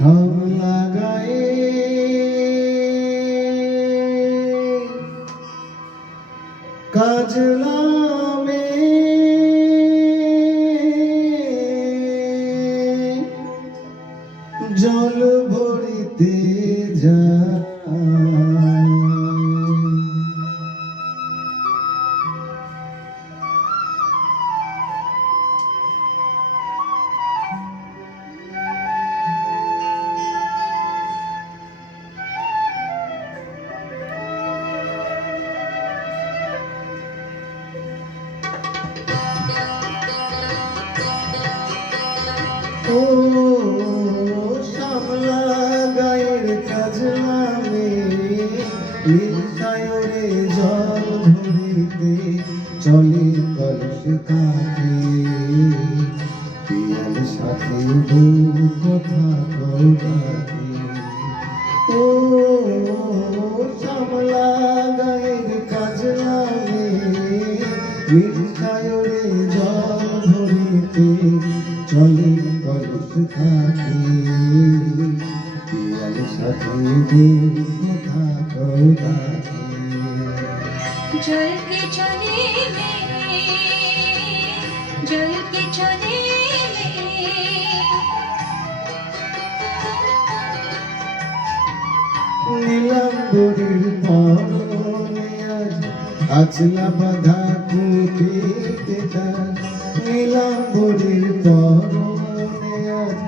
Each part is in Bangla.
শ্যামলা গায়ে কাজলা জল ভরিতে যায় ও শ্যামলা গায়ের কাজলা নির্সায়রে জল ভরিতে চলে কলস কাঁধে পিয়াল সাথে বউ কথা কৌরাতে ও শ্যামলা গায়ের কাজলা নির্সায়রে জল ভরিতে চলে কলস কাঁধে পিয়াল সাথে বউ কথা কৌরাতে जल के चले जल के चले নীলাম্বরীর পরনে আজ আচলা বাঁধা কুটিতে তার নীলাম্বরীর পরনে আজ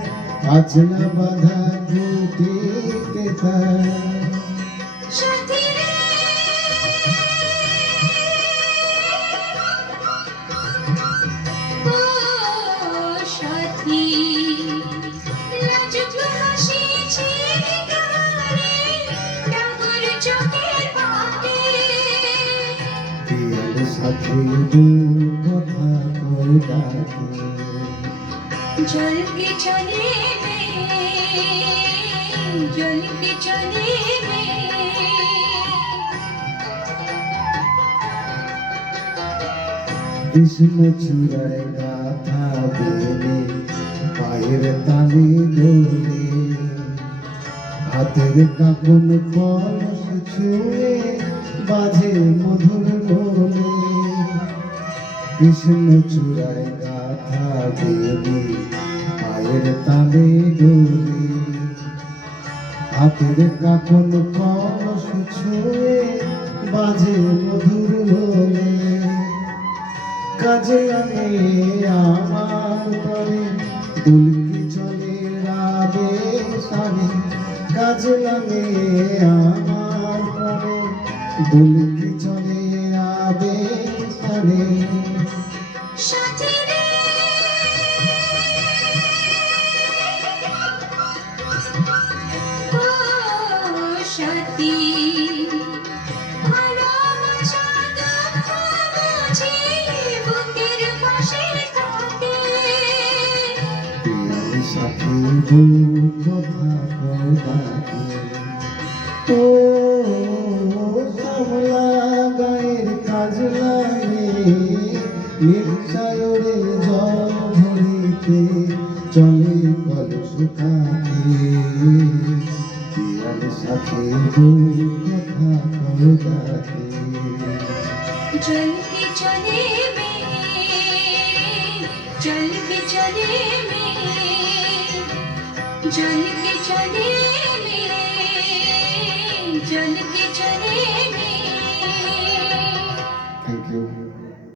আচলা বাঁধা কুটিতে তার সাথী রে ও সাথী লাজুক হাসি ছেড়ে গারে ডাগর চোখের পাতে পিয়াল সাথে বউ কথা কৌরাতে जल के चले जल के चले কৃষ্ণ চূড়ায় গাথা বেনে পায়ের তালে দোলে হাতের কাপন কলস ছুঁয়ে বাজে মধুর বলে কৃষ্ণ চূড়ায় গাথা বেনে পায়ের তালে দোলে হাতের কাপন কলস ছুঁয়ে বাজে মধুর বলে কাজলা আমার পরে দুলকি চলে রাবে সারে কাজলা আমার পরে দুলকি চলে রাবে সারে সাথী রে ও সাথী ভালোবাসা দুঃখ বুঝি বুকের পাশে থাকে পিয়াল সাথে বউ কথা কৌরাতে ও শ্যামলা গায়ের কাজলা নির্সায়রে জল ভরিতে চলে কলস কাঁধে পিয়াল সাথে বউ কথা কৌরাতে जल के चले जल के चले जल के चले